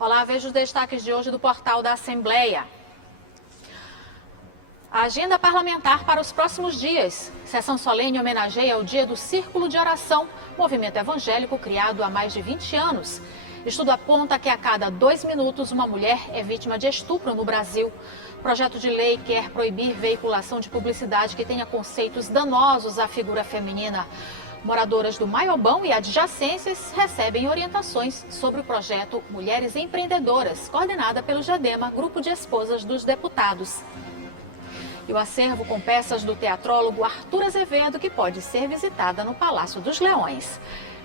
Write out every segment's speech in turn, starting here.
Olá, veja os destaques de hoje do portal da Assembleia. A agenda parlamentar para os próximos dias. Sessão solene homenageia o Dia do Círculo de Oração, movimento evangélico criado há mais de 20 anos. Estudo aponta que a cada 2 minutos uma mulher é vítima de estupro no Brasil. Projeto de lei quer proibir veiculação de publicidade que tenha conceitos danosos à figura feminina. Moradoras do Maiobão e adjacências recebem orientações sobre o projeto Mulheres Empreendedoras, coordenada pelo GEDEMA, Grupo de Esposas dos Deputados. E o acervo com peças do teatrólogo Arthur Azevedo, que pode ser visitada no Palácio dos Leões.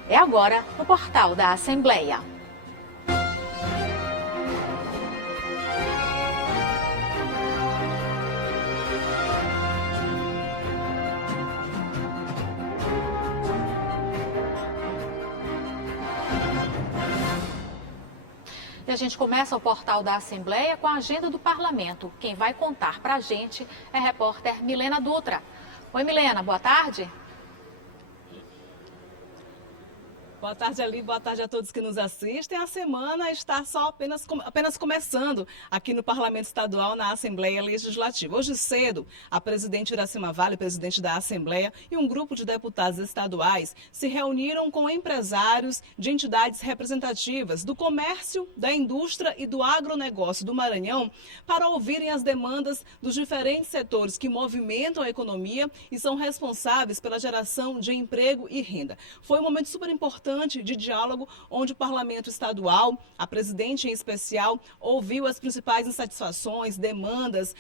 É agora no portal da Assembleia. E a gente começa o portal da Assembleia com a agenda do Parlamento. Quem vai contar pra gente é a repórter Milena Dutra. Oi, Milena, boa tarde. Boa tarde, Ali. Boa tarde a todos que nos assistem. A semana está apenas começando aqui no Parlamento Estadual, na Assembleia Legislativa. Hoje cedo, a presidente Iracema Vale, presidente da Assembleia, e um grupo de deputados estaduais se reuniram com empresários de entidades representativas do comércio, da indústria e do agronegócio do Maranhão para ouvirem as demandas dos diferentes setores que movimentam a economia e são responsáveis pela geração de emprego e renda. Foi um momento super importante de diálogo, onde o Parlamento Estadual, a presidente em especial, ouviu as principais insatisfações, demandas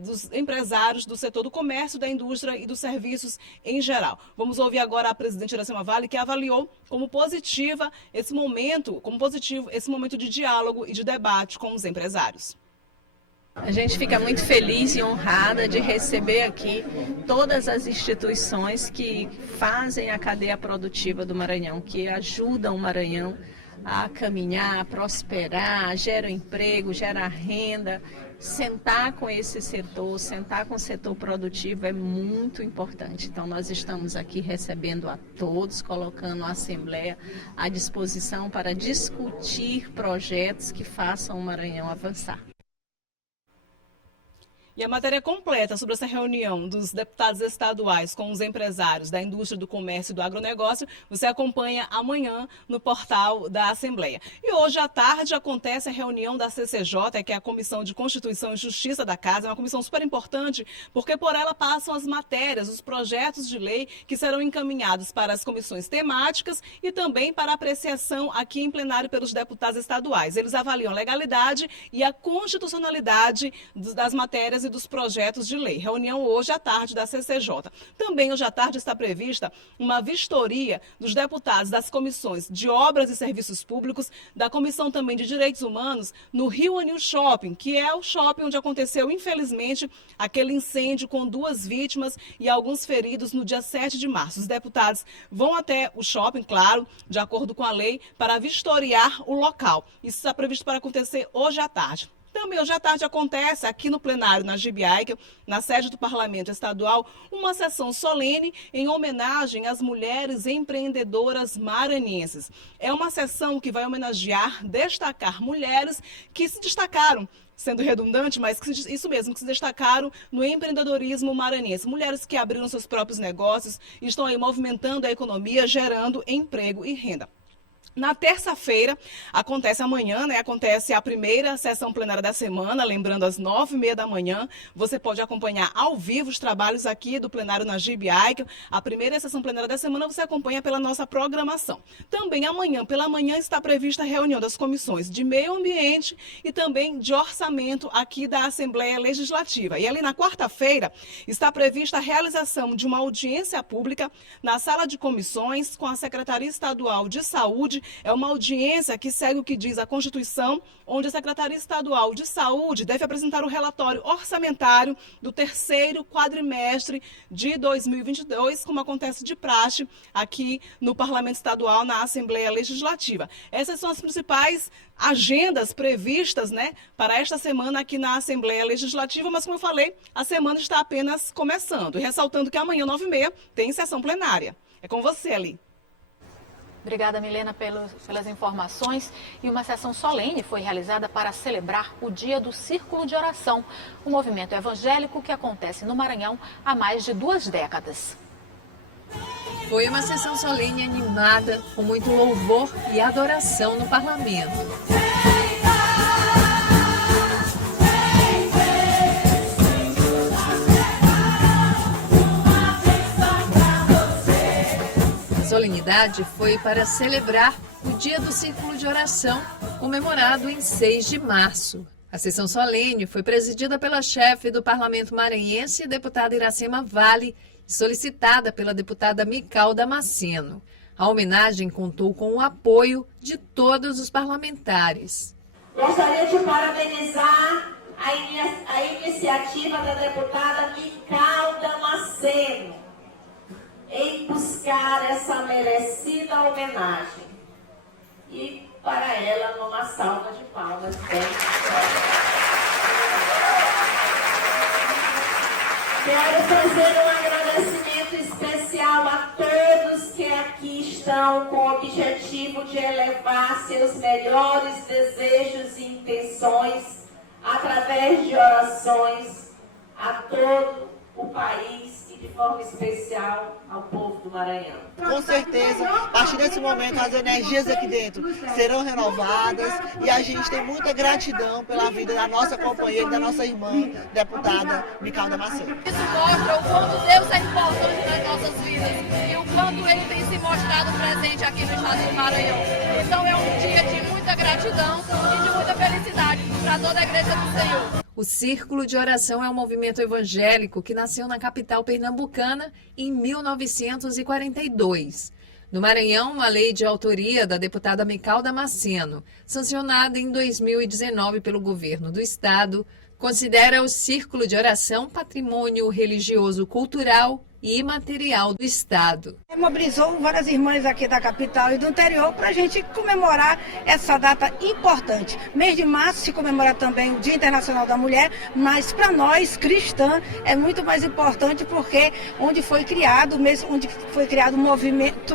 dos empresários do setor do comércio, da indústria e dos serviços em geral. Vamos ouvir agora a presidente Iracema Vale, que avaliou como positivo esse momento de diálogo e de debate com os empresários. A gente fica muito feliz e honrada de receber aqui todas as instituições que fazem a cadeia produtiva do Maranhão, que ajudam o Maranhão a caminhar, a prosperar, geram emprego, geram renda. Sentar com esse setor, sentar com o setor produtivo é muito importante. Então, nós estamos aqui recebendo a todos, colocando a Assembleia à disposição para discutir projetos que façam o Maranhão avançar. E a matéria completa sobre essa reunião dos deputados estaduais com os empresários da indústria, do comércio e do agronegócio, você acompanha amanhã no portal da Assembleia. E hoje à tarde acontece a reunião da CCJ, que é a Comissão de Constituição e Justiça da Casa, é uma comissão super importante, porque por ela passam as matérias, os projetos de lei que serão encaminhados para as comissões temáticas e também para apreciação aqui em plenário pelos deputados estaduais. Eles avaliam a legalidade e a constitucionalidade das matérias e dos projetos de lei. Reunião hoje à tarde da CCJ. Também hoje à tarde está prevista uma vistoria dos deputados das comissões de Obras e Serviços Públicos, da Comissão também de Direitos Humanos, no Rio Anil Shopping, que é o shopping onde aconteceu, infelizmente, aquele incêndio com 2 vítimas e alguns feridos no dia 7 de março. Os deputados vão até o shopping, claro, de acordo com a lei, para vistoriar o local. Isso está previsto para acontecer hoje à tarde. Também hoje à tarde acontece aqui no plenário, na Gibe Eichel, na sede do Parlamento Estadual, uma sessão solene em homenagem às mulheres empreendedoras maranhenses. É uma sessão que vai homenagear, destacar mulheres que se destacaram, sendo redundante, mas isso mesmo, que se destacaram no empreendedorismo maranhense. Mulheres que abriram seus próprios negócios e estão aí movimentando a economia, gerando emprego e renda. Na terça-feira, acontece amanhã, acontece a primeira sessão plenária da semana, lembrando às 9h30 da manhã. Você pode acompanhar ao vivo os trabalhos aqui do plenário na Gibe Eichel. A primeira sessão plenária da semana você acompanha pela nossa programação. Também amanhã, pela manhã, está prevista a reunião das comissões de Meio Ambiente e também de Orçamento aqui da Assembleia Legislativa. E ali na quarta-feira está prevista a realização de uma audiência pública na sala de comissões com a Secretaria Estadual de Saúde. É uma audiência que segue o que diz a Constituição, onde a Secretaria Estadual de Saúde deve apresentar o relatório orçamentário do 3º quadrimestre de 2022, como acontece de praxe aqui no Parlamento Estadual, na Assembleia Legislativa. Essas são as principais agendas previstas, para esta semana aqui na Assembleia Legislativa, mas como eu falei, a semana está apenas começando. E ressaltando que amanhã, 9h30, tem sessão plenária. É com você, Ali. Obrigada, Milena, pelas informações. E uma sessão solene foi realizada para celebrar o Dia do Círculo de Oração, um movimento evangélico que acontece no Maranhão há mais de 2 décadas. Foi uma sessão solene animada, com muito louvor e adoração no parlamento. A solenidade foi para celebrar o Dia do Círculo de Oração, comemorado em 6 de março. A sessão solene foi presidida pela chefe do Parlamento Maranhense, deputada Iracema Vale, e solicitada pela deputada Mical Damasceno. A homenagem contou com o apoio de todos os parlamentares. Gostaria de parabenizar a iniciativa da deputada Mical Damasceno em buscar essa merecida homenagem. E para ela, uma salva de palmas. Quero fazer um agradecimento especial a todos que aqui estão com o objetivo de elevar seus melhores desejos e intenções através de orações a todo o país e de forma especial ao povo do Maranhão. Com certeza, a partir desse momento, as energias aqui dentro serão renovadas e a gente tem muita gratidão pela vida da nossa companheira, da nossa irmã, deputada Mical Damasceno. Isso mostra o quanto Deus é importante nas nossas vidas e o quanto Ele tem se mostrado presente aqui no estado do Maranhão. Então é um dia de muita gratidão e de muita felicidade para toda a Igreja do Senhor. O Círculo de Oração é um movimento evangélico que nasceu na capital pernambucana em 1942. No Maranhão, uma lei de autoria da deputada Mical Damasceno, sancionada em 2019 pelo governo do estado, considera o Círculo de Oração patrimônio religioso, cultural e imaterial do estado. Mobilizou várias irmãs aqui da capital e do interior para a gente comemorar essa data importante. Mês de março se comemora também o Dia Internacional da Mulher, mas para nós, cristãs, é muito mais importante porque onde foi criado o movimento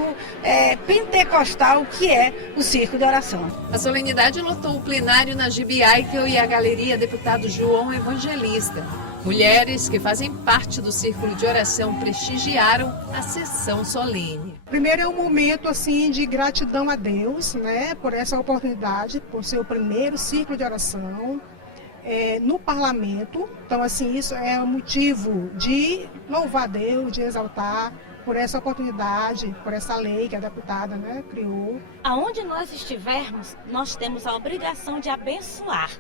pentecostal, que é o Círculo de Oração. A solenidade lotou o plenário na Gibi Aikel e a Galeria Deputado João Evangelista. Mulheres que fazem parte do Círculo de Oração prestigiaram a sessão solene. Primeiro é um momento assim de gratidão a Deus, né, por essa oportunidade, por ser o primeiro círculo de oração no parlamento. Então, assim, isso é um motivo de louvar a Deus, de exaltar por essa oportunidade, por essa lei que a deputada, né, criou. Aonde nós estivermos, nós temos a obrigação de abençoar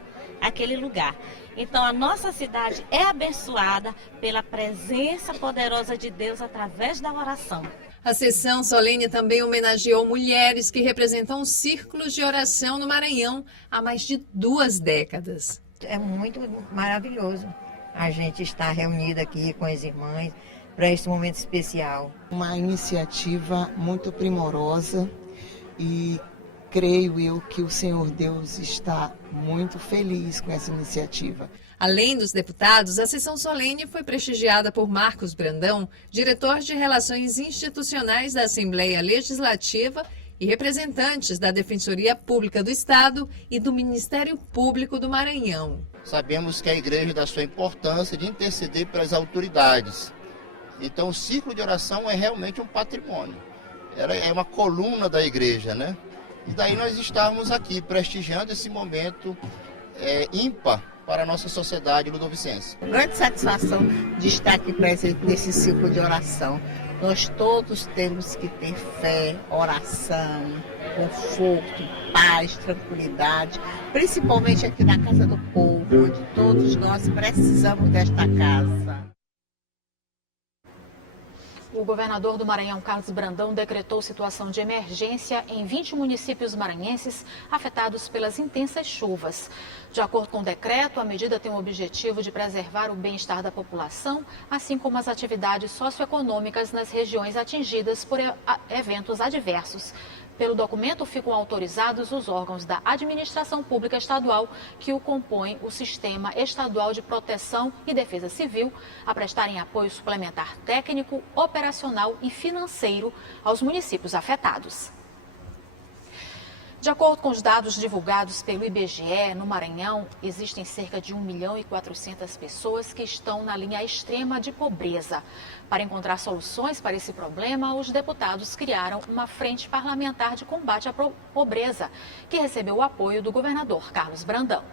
aquele lugar. Então a nossa cidade é abençoada pela presença poderosa de Deus através da oração. A sessão solene também homenageou mulheres que representam círculos de oração no Maranhão há mais de 2 décadas. É muito maravilhoso a gente estar reunida aqui com as irmãs para esse momento especial. Uma iniciativa muito primorosa e creio eu que o Senhor Deus está muito feliz com essa iniciativa. Além dos deputados, a sessão solene foi prestigiada por Marcos Brandão, diretor de Relações Institucionais da Assembleia Legislativa, e representantes da Defensoria Pública do Estado e do Ministério Público do Maranhão. Sabemos que a igreja dá sua importância de interceder pelas autoridades. Então o círculo de oração é realmente um patrimônio. É uma coluna da igreja, né? E daí nós estamos aqui prestigiando esse momento ímpar para a nossa sociedade ludovicense. Grande satisfação de estar aqui presente nesse círculo de oração. Nós todos temos que ter fé, oração, conforto, paz, tranquilidade, principalmente aqui na Casa do Povo, onde todos nós precisamos desta casa. O governador do Maranhão, Carlos Brandão, decretou situação de emergência em 20 municípios maranhenses afetados pelas intensas chuvas. De acordo com o decreto, a medida tem o objetivo de preservar o bem-estar da população, assim como as atividades socioeconômicas nas regiões atingidas por eventos adversos. Pelo documento, ficam autorizados os órgãos da administração pública estadual que o compõem o Sistema Estadual de Proteção e Defesa Civil a prestarem apoio suplementar técnico, operacional e financeiro aos municípios afetados. De acordo com os dados divulgados pelo IBGE, no Maranhão, existem cerca de 1.400.000 pessoas que estão na linha extrema de pobreza. Para encontrar soluções para esse problema, os deputados criaram uma frente parlamentar de combate à pobreza, que recebeu o apoio do governador Carlos Brandão.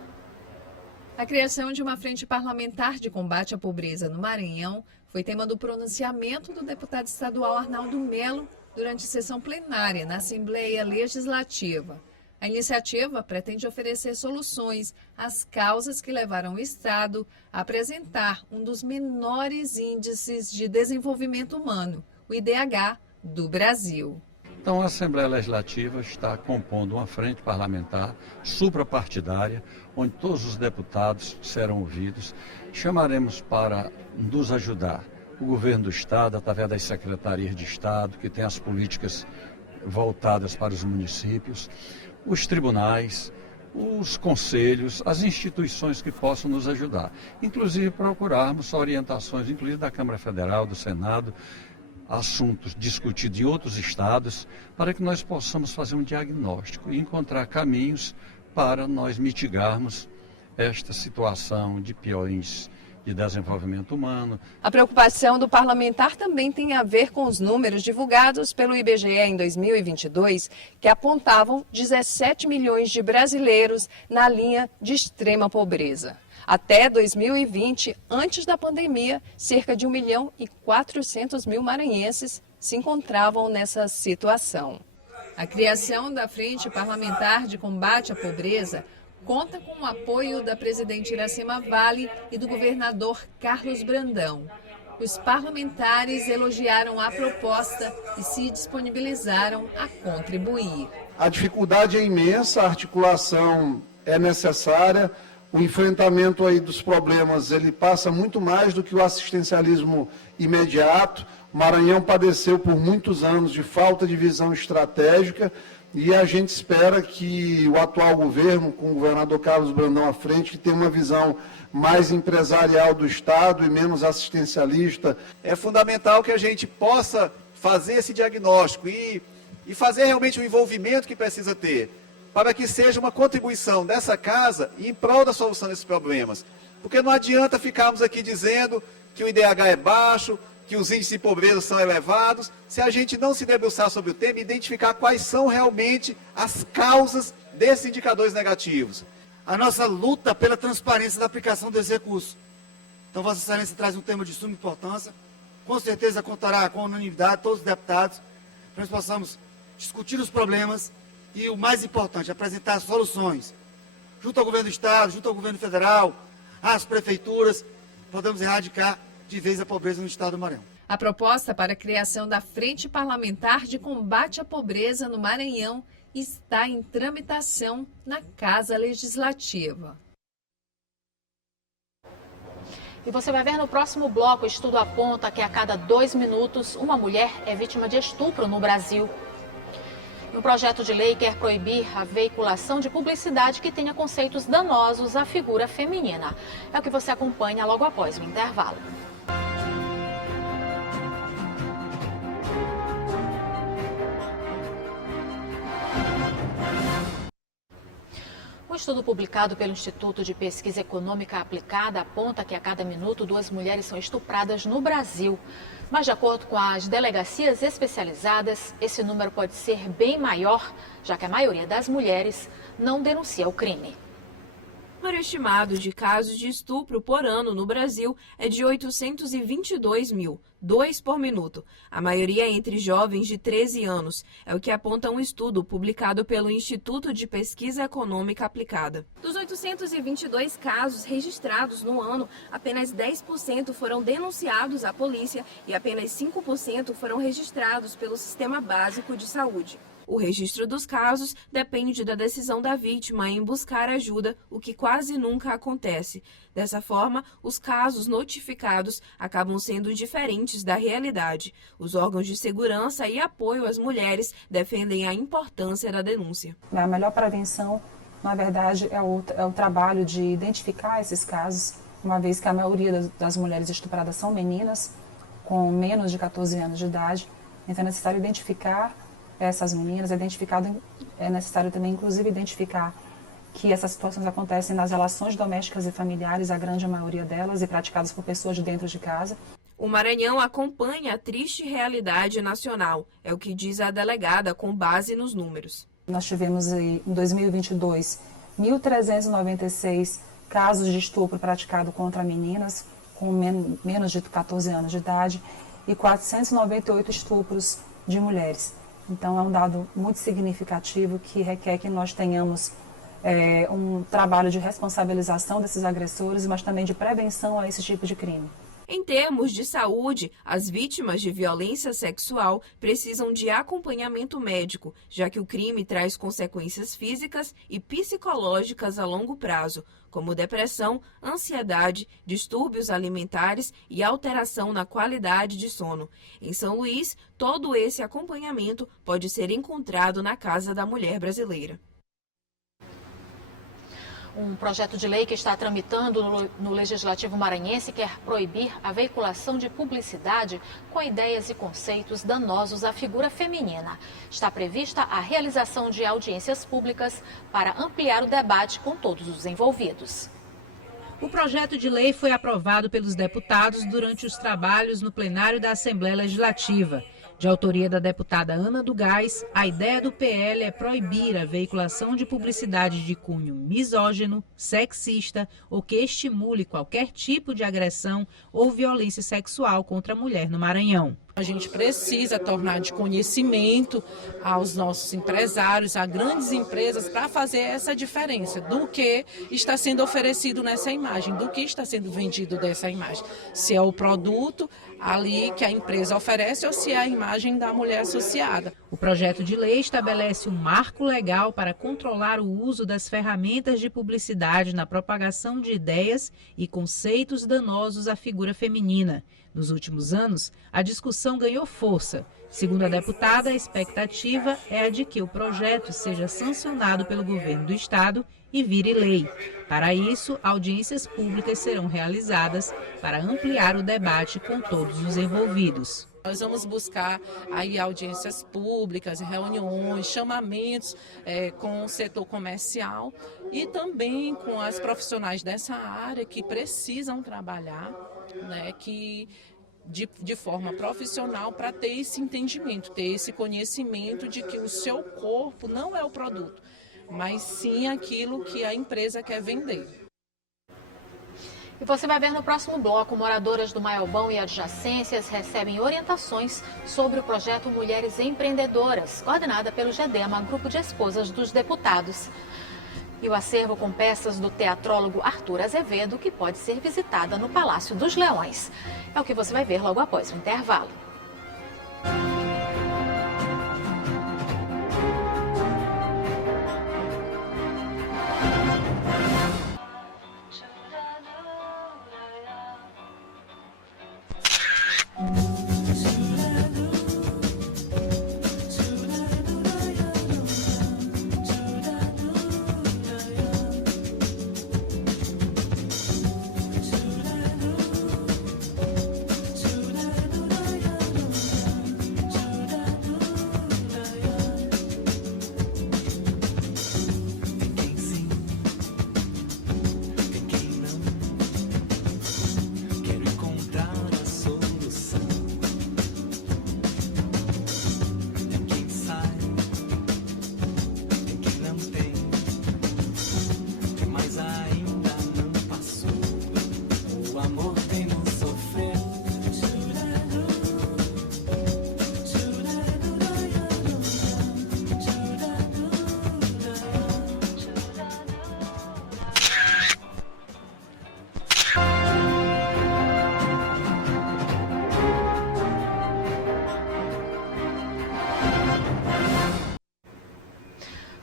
A criação de uma frente parlamentar de combate à pobreza no Maranhão foi tema do pronunciamento do deputado estadual Arnaldo Melo durante sessão plenária na Assembleia Legislativa. A iniciativa pretende oferecer soluções às causas que levaram o Estado a apresentar um dos menores índices de desenvolvimento humano, o IDH, do Brasil. Então, a Assembleia Legislativa está compondo uma frente parlamentar suprapartidária, onde todos os deputados serão ouvidos. Chamaremos para nos ajudar o governo do Estado, através das secretarias de Estado, que tem as políticas voltadas para os municípios, os tribunais, os conselhos, as instituições que possam nos ajudar. Inclusive procurarmos orientações, inclusive da Câmara Federal, do Senado, assuntos discutidos em outros estados, para que nós possamos fazer um diagnóstico e encontrar caminhos para nós mitigarmos esta situação de piores de desenvolvimento humano. A preocupação do parlamentar também tem a ver com os números divulgados pelo IBGE em 2022, que apontavam 17 milhões de brasileiros na linha de extrema pobreza. Até 2020, antes da pandemia, cerca de 1.400.000 maranhenses se encontravam nessa situação. A criação da Frente Parlamentar de Combate à Pobreza conta com o apoio da presidente Iracema Vale e do governador Carlos Brandão. Os parlamentares elogiaram a proposta e se disponibilizaram a contribuir. A dificuldade é imensa, a articulação é necessária, o enfrentamento aí dos problemas ele passa muito mais do que o assistencialismo imediato. O Maranhão padeceu por muitos anos de falta de visão estratégica, e a gente espera que o atual governo, com o governador Carlos Brandão à frente, que tenha uma visão mais empresarial do Estado e menos assistencialista. É fundamental que a gente possa fazer esse diagnóstico e fazer realmente o envolvimento que precisa ter, para que seja uma contribuição dessa casa em prol da solução desses problemas. Porque não adianta ficarmos aqui dizendo que o IDH é baixo, que os índices de pobreza são elevados, se a gente não se debruçar sobre o tema e identificar quais são realmente as causas desses indicadores negativos. A nossa luta pela transparência da aplicação desse recurso. Então, Vossa Excelência traz um tema de suma importância, com certeza contará com a unanimidade de todos os deputados, para que nós possamos discutir os problemas e, o mais importante, apresentar soluções, junto ao governo do Estado, junto ao governo federal, às prefeituras, podemos erradicar de vez a pobreza no estado do Maranhão. A proposta para a criação da Frente Parlamentar de Combate à Pobreza no Maranhão está em tramitação na Casa Legislativa. E você vai ver no próximo bloco, o estudo aponta que a cada 2 minutos uma mulher é vítima de estupro no Brasil. Um projeto de lei quer proibir a veiculação de publicidade que tenha conceitos danosos à figura feminina. É o que você acompanha logo após o intervalo. Um estudo publicado pelo Instituto de Pesquisa Econômica Aplicada aponta que a cada minuto 2 mulheres são estupradas no Brasil. Mas, de acordo com as delegacias especializadas, esse número pode ser bem maior, já que a maioria das mulheres não denuncia o crime. O número estimado de casos de estupro por ano no Brasil é de 822 mil, 2 por minuto. A maioria entre jovens de 13 anos. É o que aponta um estudo publicado pelo Instituto de Pesquisa Econômica Aplicada. Dos 822 casos registrados no ano, apenas 10% foram denunciados à polícia e apenas 5% foram registrados pelo Sistema Básico de Saúde. O registro dos casos depende da decisão da vítima em buscar ajuda, o que quase nunca acontece. Dessa forma, os casos notificados acabam sendo diferentes da realidade. Os órgãos de segurança e apoio às mulheres defendem a importância da denúncia. A melhor prevenção, na verdade, é o trabalho de identificar esses casos, uma vez que a maioria das mulheres estupradas são meninas, com menos de 14 anos de idade. Então é necessário identificar essas meninas, identificado é necessário também, inclusive, identificar que essas situações acontecem nas relações domésticas e familiares, a grande maioria delas, e praticadas por pessoas de dentro de casa. O Maranhão acompanha a triste realidade nacional, é o que diz a delegada com base nos números. Nós tivemos em 2022 1.396 casos de estupro praticado contra meninas com menos de 14 anos de idade e 498 estupros de mulheres. Então é um dado muito significativo que requer que nós tenhamos um trabalho de responsabilização desses agressores, mas também de prevenção a esse tipo de crime. Em termos de saúde, as vítimas de violência sexual precisam de acompanhamento médico, já que o crime traz consequências físicas e psicológicas a longo prazo, como depressão, ansiedade, distúrbios alimentares e alteração na qualidade de sono. Em São Luís, todo esse acompanhamento pode ser encontrado na Casa da Mulher Brasileira. Um projeto de lei que está tramitando no Legislativo maranhense quer proibir a veiculação de publicidade com ideias e conceitos danosos à figura feminina. Está prevista a realização de audiências públicas para ampliar o debate com todos os envolvidos. O projeto de lei foi aprovado pelos deputados durante os trabalhos no plenário da Assembleia Legislativa. De autoria da deputada Ana do Gás, a ideia do PL é proibir a veiculação de publicidade de cunho misógino, sexista ou que estimule qualquer tipo de agressão ou violência sexual contra a mulher no Maranhão. A gente precisa tornar de conhecimento aos nossos empresários, a grandes empresas, para fazer essa diferença do que está sendo oferecido nessa imagem, do que está sendo vendido dessa imagem. Se é o produto ali que a empresa oferece ou se é a imagem da mulher associada. O projeto de lei estabelece um marco legal para controlar o uso das ferramentas de publicidade na propagação de ideias e conceitos danosos à figura feminina. Nos últimos anos, a discussão ganhou força. Segundo a deputada, a expectativa é a de que o projeto seja sancionado pelo governo do estado e vire lei. Para isso, audiências públicas serão realizadas para ampliar o debate com todos os envolvidos. Nós vamos buscar aí audiências públicas, reuniões, chamamentos com o setor comercial e também com as profissionais dessa área que precisam trabalhar, né, de forma profissional para ter esse entendimento, ter esse conhecimento de que o seu corpo não é o produto, mas sim aquilo que a empresa quer vender. E você vai ver no próximo bloco, moradoras do Maiobão e adjacências recebem orientações sobre o projeto Mulheres Empreendedoras, coordenada pelo GEDEMA, Grupo de Esposas dos Deputados. E o acervo com peças do teatrólogo Arthur Azevedo, que pode ser visitada no Palácio dos Leões. É o que você vai ver logo após o intervalo.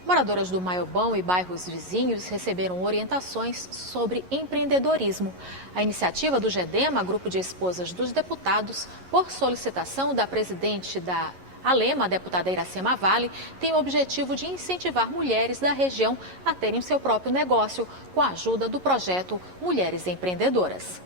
Moradoras do Maiobão e bairros vizinhos receberam orientações sobre empreendedorismo. A iniciativa do GEDEMA, Grupo de Esposas dos Deputados, por solicitação da presidente da ALEMA, a deputada Iracema Vale, tem o objetivo de incentivar mulheres da região a terem seu próprio negócio, com a ajuda do projeto Mulheres Empreendedoras.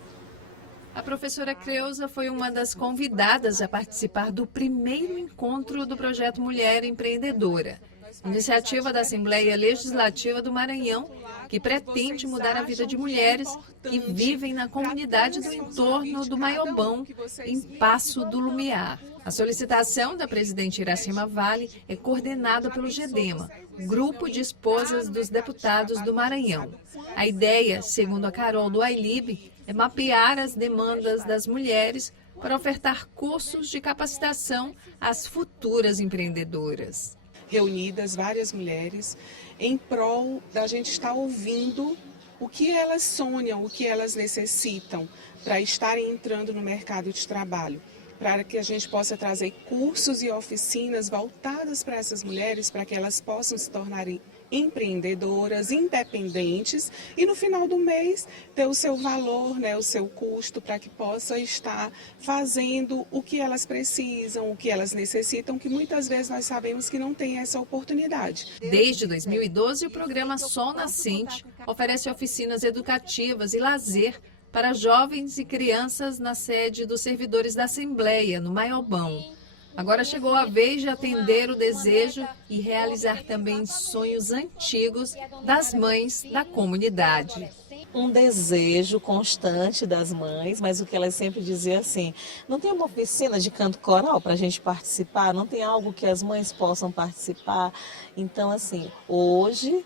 A professora Creuza foi uma das convidadas a participar do primeiro encontro do projeto Mulher Empreendedora. iniciativa da Assembleia Legislativa do Maranhão, que pretende mudar a vida de mulheres que vivem na comunidade do entorno do Maiobão, em Passo do Lumiar. A solicitação da presidente Iracema Vale é coordenada pelo GEDEMA, Grupo de Esposas dos Deputados do Maranhão. A ideia, segundo a Carol do AILIB, é mapear as demandas das mulheres para ofertar cursos de capacitação às futuras empreendedoras. Reunidas várias mulheres em prol da gente estar ouvindo o que elas sonham, o que elas necessitam para estarem entrando no mercado de trabalho, para que a gente possa trazer cursos e oficinas voltadas para essas mulheres, para que elas possam se tornarem empreendedoras, independentes e no final do mês ter o seu valor, o seu custo, para que possa estar fazendo o que elas precisam, o que elas necessitam, que muitas vezes nós sabemos que não tem essa oportunidade. Desde 2012, o programa Sol Nascente oferece oficinas educativas e lazer para jovens e crianças na sede dos servidores da Assembleia, no Maiobão. Agora chegou a vez de atender o desejo e realizar também sonhos antigos das mães da comunidade. Um desejo constante das mães, mas o que elas sempre diziam assim, não tem uma oficina de canto coral para a gente participar? Não tem algo que as mães possam participar? Então, assim, hoje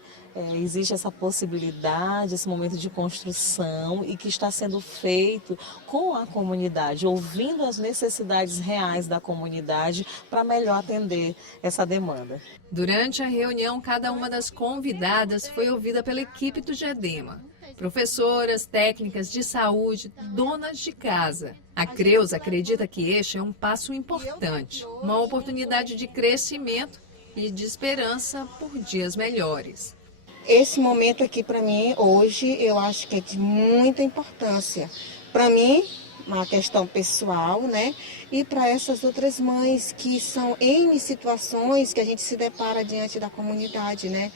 existe essa possibilidade, esse momento de construção e que está sendo feito com a comunidade, ouvindo as necessidades reais da comunidade para melhor atender essa demanda. Durante a reunião, cada uma das convidadas foi ouvida pela equipe do GEDEMA. Professoras, técnicas de saúde, donas de casa. A Creuza acredita que este é um passo importante, uma oportunidade de crescimento e de esperança por dias melhores. Esse momento aqui para mim, hoje, eu acho que é de muita importância. Para mim, uma questão pessoal, né? E para essas outras mães que são N situações que a gente se depara diante da comunidade, né?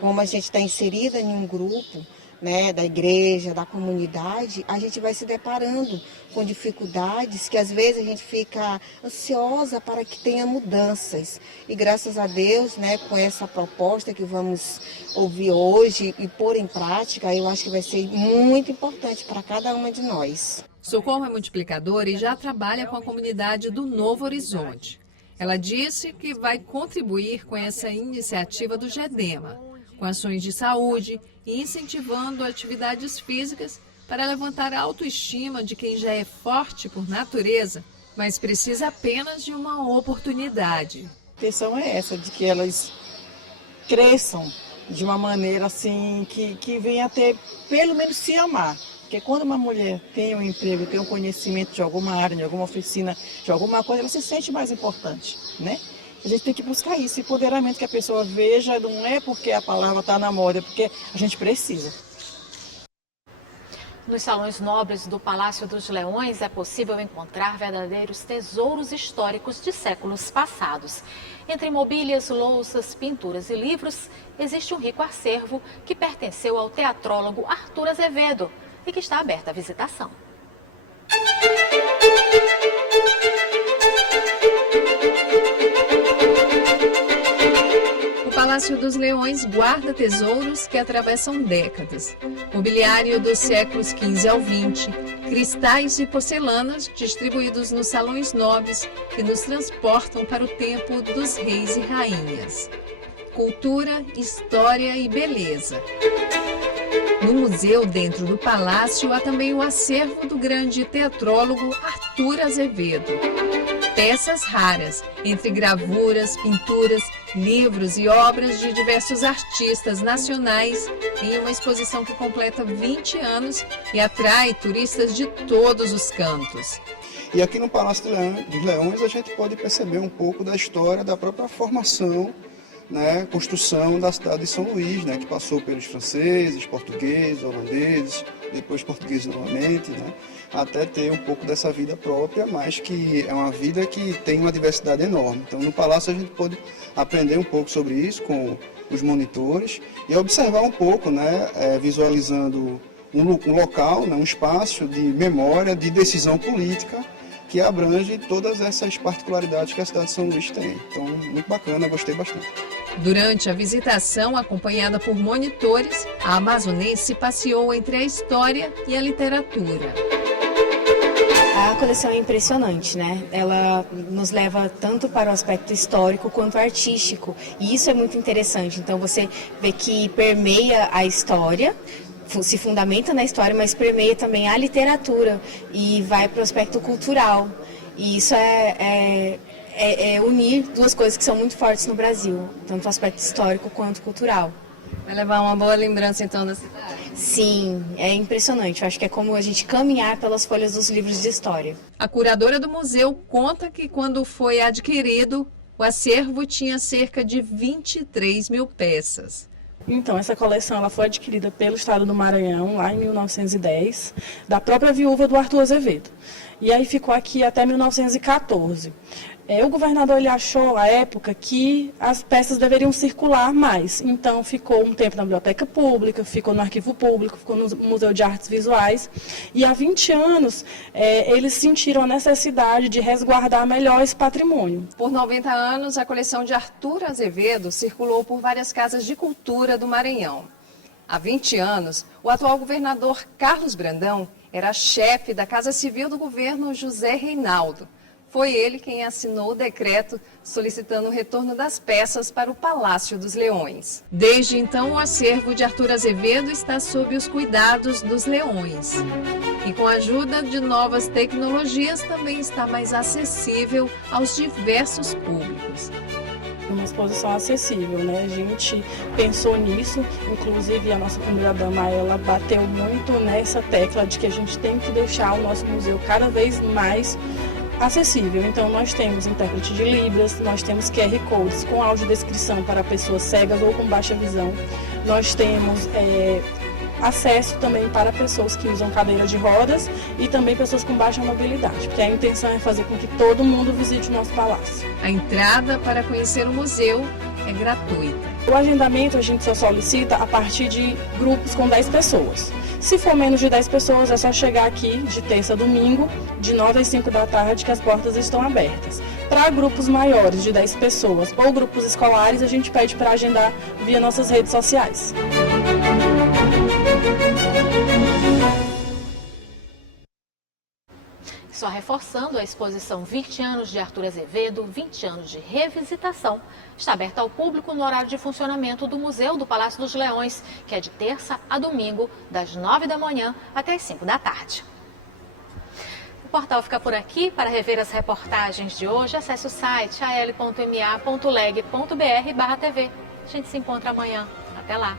Como a gente está inserida em um grupo, né, da igreja, da comunidade, a gente vai se deparando com dificuldades que às vezes a gente fica ansiosa para que tenha mudanças. E graças a Deus, né, com essa proposta que vamos ouvir hoje e pôr em prática, eu acho que vai ser muito importante para cada uma de nós. Socorro é multiplicadora e já trabalha com a comunidade do Novo Horizonte. Ela disse que vai contribuir com essa iniciativa do GEDEMA, com ações de saúde e incentivando atividades físicas para levantar a autoestima de quem já é forte por natureza, mas precisa apenas de uma oportunidade. A intenção é essa, de que elas cresçam de uma maneira assim, que venha a ter, pelo menos se amar. Porque quando uma mulher tem um emprego, tem um conhecimento de alguma área, de alguma oficina, de alguma coisa, ela se sente mais importante, né? A gente tem que buscar isso, empoderamento, que a pessoa veja, não é porque a palavra está na moda, é porque a gente precisa. Nos salões nobres do Palácio dos Leões é possível encontrar verdadeiros tesouros históricos de séculos passados. Entre mobílias, louças, pinturas e livros, existe um rico acervo que pertenceu ao teatrólogo Arthur Azevedo e que está aberto à visitação. O Palácio dos Leões guarda tesouros que atravessam décadas. Mobiliário dos séculos XV ao XX, cristais e porcelanas distribuídos nos salões nobres que nos transportam para o tempo dos reis e rainhas. Cultura, história e beleza. No museu dentro do palácio há também o acervo do grande teatrólogo Arthur Azevedo. Peças raras, entre gravuras, pinturas, livros e obras de diversos artistas nacionais, em uma exposição que completa 20 anos e atrai turistas de todos os cantos. E aqui no Palácio dos Leões a gente pode perceber um pouco da história da própria formação, né, construção da cidade de São Luís, né, que passou pelos franceses, portugueses, holandeses, depois portugueses novamente, né, até ter um pouco dessa vida própria, mas que é uma vida que tem uma diversidade enorme. Então, no Palácio a gente pode aprender um pouco sobre isso com os monitores e observar um pouco, né, visualizando um local, né, um espaço de memória, de decisão política, que abrange todas essas particularidades que a cidade de São Luís tem. Então, muito bacana, gostei bastante. Durante a visitação, acompanhada por monitores, a amazonense passeou entre a história e a literatura. A coleção é impressionante, né? Ela nos leva tanto para o aspecto histórico quanto artístico. E isso é muito interessante. Então você vê que permeia a história, se fundamenta na história, mas permeia também a literatura e vai para o aspecto cultural. E isso é unir duas coisas que são muito fortes no Brasil, tanto o aspecto histórico quanto cultural. Vai levar uma boa lembrança então da cidade? Sim, é impressionante. Eu acho que é como a gente caminhar pelas folhas dos livros de história. A curadora do museu conta que quando foi adquirido, o acervo tinha cerca de 23 mil peças. Então, essa coleção ela foi adquirida pelo Estado do Maranhão, lá em 1910, da própria viúva do Arthur Azevedo. E aí ficou aqui até 1914. O governador ele achou, à época, que as peças deveriam circular mais. Então, ficou um tempo na biblioteca pública, ficou no arquivo público, ficou no Museu de Artes Visuais. E há 20 anos, eles sentiram a necessidade de resguardar melhor esse patrimônio. Por 90 anos, a coleção de Arthur Azevedo circulou por várias casas de cultura do Maranhão. Há 20 anos, o atual governador Carlos Brandão era chefe da Casa Civil do governo José Reinaldo. Foi ele quem assinou o decreto solicitando o retorno das peças para o Palácio dos Leões. Desde então, o acervo de Arthur Azevedo está sob os cuidados dos Leões. E com a ajuda de novas tecnologias, também está mais acessível aos diversos públicos. Uma exposição acessível, né? A gente pensou nisso, inclusive a nossa primeira-dama, ela bateu muito nessa tecla de que a gente tem que deixar o nosso museu cada vez mais acessível. Então nós temos intérprete de Libras, nós temos QR Codes com audiodescrição para pessoas cegas ou com baixa visão, nós temos acesso também para pessoas que usam cadeira de rodas e também pessoas com baixa mobilidade, porque a intenção é fazer com que todo mundo visite o nosso palácio. A entrada para conhecer o museu é gratuita. O agendamento a gente só solicita a partir de grupos com 10 pessoas. Se for menos de 10 pessoas, é só chegar aqui de terça a domingo, de 9 às 5 da tarde, que as portas estão abertas. Para grupos maiores de 10 pessoas ou grupos escolares, a gente pede para agendar via nossas redes sociais. Só reforçando, a exposição 20 anos de Arthur Azevedo, 20 anos de revisitação, está aberta ao público no horário de funcionamento do Museu do Palácio dos Leões, que é de terça a domingo, das 9 da manhã até as 5 da tarde. O portal fica por aqui. Para rever as reportagens de hoje, acesse o site al.ma.leg.br/tv. A gente se encontra amanhã. Até lá!